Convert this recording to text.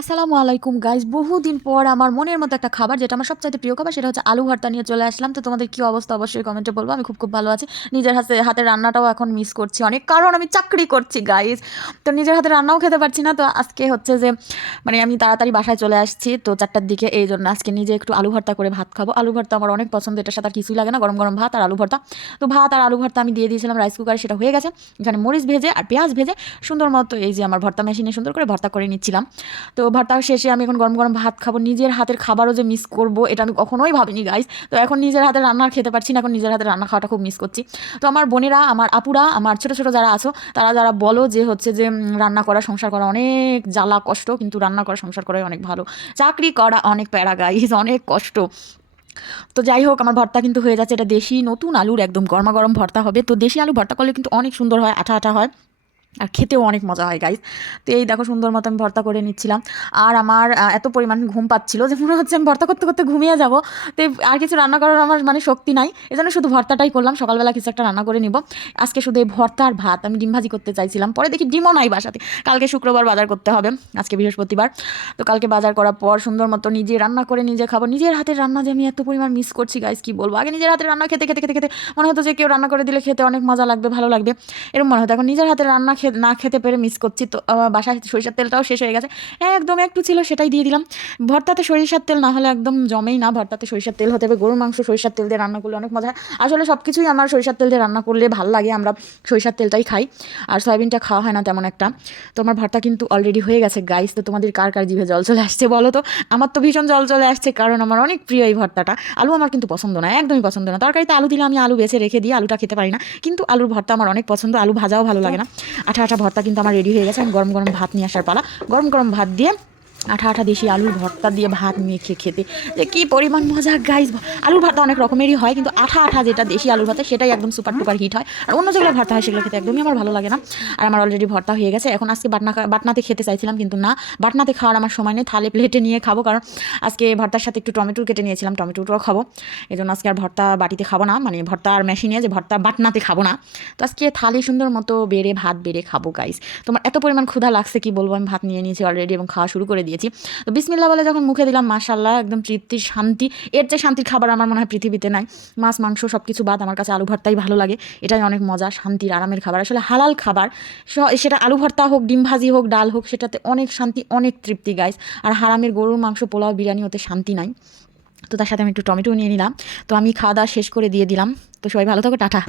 আসসালামু আলাইকুম গাইস, বহুদিন পর আমার মনের মতো একটা খাবার, যেটা আমার সবচাইতে প্রিয় খাবার, সেটা হচ্ছে আলু ভর্তা নিয়ে চলে আসলাম। তো তোমাদের কি অবস্থা অবশ্যই কমেন্টে বলবো। আমি খুব খুব ভালো আছি। নিজের হাতের রান্নাটাও এখন মিস করছি অনেক, কারণ আমি চাকরি করছি গাইস। তো নিজের হাতের রান্নাও খেতে পারছি না। তো আজকে হচ্ছে যে আমি তাড়াতাড়ি বাসায় চলে আসছি তো 4টার দিকে, এই জন্য আজকে নিজে একটু আলু ভর্তা করে ভাত খাবো। আলু ভর্তা আমার অনেক পছন্দ, এটার সাথে আর কিছুই লাগে না, গরম গরম ভাত আর আলু ভর্তা। তো ভাত আর আলু ভর্তা আমি দিয়ে দিয়েছিলাম রাইস কুকারে, সেটা হয়ে গেছে। এখানে মরিচ ভেজে আর পেঁয়াজ ভেজে সুন্দর মতো এই যে আমার ভর্তা মেশিনে সুন্দর করে ভর্তা করে নিচ্ছিলাম। তো ভর্তা শেষে আমি এখন গরম গরম ভাত খাবো। নিজের হাতের খাবারও যে মিস করবো এটা আমি কখনোই ভাবিনি গাইস। তো এখন নিজের হাতের রান্না খেতে পারছি না, এখন নিজের হাতের রান্না খাওয়াটা খুব মিস করছি। তো আমার বোনেরা, আমার আপুরা, আমার ছোট ছোট যারা আছো, তারা যারা বলো যে হচ্ছে যে রান্না করা সংসার করা অনেক জ্বালা কষ্ট, কিন্তু রান্না করা সংসার করাই অনেক ভালো। চাকরি করা অনেক প্যারা গাইস, অনেক কষ্ট। তো যাই হোক, আমার ভর্তা কিন্তু হয়ে যাচ্ছে। এটা দেশি নতুন আলুর একদম গরমা গরম ভর্তা হবে। তো দেশি আলু ভর্তা করলে কিন্তু অনেক সুন্দর হয়, আঠা আঠা হয়, আর খেতেও অনেক মজা হয় গাইস। তো এই দেখো সুন্দর মতো আমি ভর্তা করে নিচ্ছিলাম। আর আমার এত পরিমাণ ঘুম পাচ্ছিল যে মনে হচ্ছে আমি ভর্তা করতে করতে ঘুমিয়ে যাব। তো আর কিছু রান্না করার আমার শক্তি নাই, এজন্য শুধু ভর্তাটাই করলাম। সকালবেলা কিছু একটা রান্না করে নিব আজকে, শুধু এই ভর্তা আর ভাত। আমি ডিম ভাজি করতে চাইছিলাম, পরে দেখি ডিমও নাই বাসাতে। কালকে শুক্রবার বাজার করতে হবে, আজকে বৃহস্পতিবার। তো কালকে বাজার করার পর সুন্দর মতো নিজে রান্না করে নিজে খাবো। নিজের হাতের রান্না যে আমি এত পরিমাণ মিস করছি গাইস, কি বলবো। আগে নিজের হাতের রান্না খেতে খেতে খেতে খেতে মনে হতো যে কেউ রান্না করে দিলে খেতে অনেক মজা লাগবে, ভালো লাগবে, এরকম মনে হতো। এখন নিজের হাতের রান্না না খেতে পেরে মিস করছি। তো বাসায় সরিষার তেলটাও শেষ হয়ে গেছে, একদম একটু ছিল, সেটাই দিয়ে দিলাম। ভর্তাতে সরিষার তেল না হলে একদম জমেই না, ভর্তাতে সরিষার তেল হতে হবে। গরুর মাংস সরিষার তেল দিয়ে রান্না করলে অনেক মজা হয়। আসলে সব কিছুই আমার সরিষার তেল দিয়ে রান্না করলে ভালো লাগে, আমরা সরিষার তেলটাই খাই, আর সয়াবিনটা খাওয়া হয় না তেমন একটা। তো আমার ভর্তা কিন্তু অলরেডি হয়ে গেছে গাইস। তো তোমাদের কার কার জিভে জল চলে আসছে বলো তো। আমার তো ভীষণ জল চলে আসছে, কারণ আমার অনেক প্রিয় এই ভর্তাটা। আলু আমার কিন্তু পছন্দ না, একদমই পছন্দ না। তরকারিতে আলু দিলে আমি আলু বেছে রেখে দিয়ে আলুটা খেতে পারি না, কিন্তু আলুর ভর্তা আমার অনেক পছন্দ। আলু ভাজাও ভালো লাগে না। আঠা আঠা ভর্তা কিন্তু আমার রেডি হয়ে গেছে। আমি গরম গরম ভাত নিয়ে আসার পালা। গরম গরম ভাত দিয়ে আঠা আঠা দেশি আলুর ভর্তা দিয়ে ভাত মেখে খেতে যে কি পরিমাণ মজা গাইস। আলুর ভর্তা অনেক রকমেরই হয়, কিন্তু আঠা আঠা যেটা দেশি আলুর ভর্তা, সেটাই একদম সুপার টুপার হিট হয়। আর অন্য যেগুলো ভর্তা হয় সেগুলো খেতে একদমই আমার ভালো লাগে না। আর আমার অলরেডি ভর্তা হয়ে গেছে। এখন আজকে বাটনাতে খেতে চাইছিলাম, কিন্তু না, বাটনাতে খাওয়ার আমার সময় নেই। থালে প্লেটে নিয়ে খাবো, কারণ আজকে ভর্তার সাথে একটু টমেটো কেটে নিয়েছিলাম, টমেটোটাও খাবো। এই জন্য আজকে আর ভর্তা বাটিতে খাবো না, ভর্তা আর মেশিনে, যে ভর্তা বাটনাতে খাবো না। তো আজকে থালি সুন্দর মতো বেড়ে ভাত বেড়ে খাবো গাইস। তোমার এত পরিমাণ ক্ষুধা লাগছে কি বলবো। আমি ভাত নিয়ে নিয়েছি অলরেডি এবং খাওয়া শুরু করে দিয়েছি। তো বিসমিল্লাহ বলে যখন মুখে দিলাম, মাশাল্লাহ, একদম তৃপ্তির শান্তি। এর চেয়ে শান্তির খাবার আমার মনে হয় পৃথিবীতে নাই। মাছ মাংস সব কিছু বাদ আমার কাছে আলু ভর্তাই ভালো লাগে। এটাই অনেক মজা, শান্তির, আরামের খাবার, আসলে হালাল খাবার। সেটা আলু ভর্তা হোক, ডিম ভাজি হোক, ডাল হোক, সেটাতে অনেক শান্তি, অনেক তৃপ্তি গাইস। আর হারামের গরুর মাংস, পোলাও, বিরিয়ানি, ওতে শান্তি নাই। তো তার সাথে আমি একটু টমেটো নিয়ে নিলাম। তো আমি খাওয়া দাওয়া শেষ করে দিয়ে দিলাম। তো সবাই ভালো থাকো, টাটা।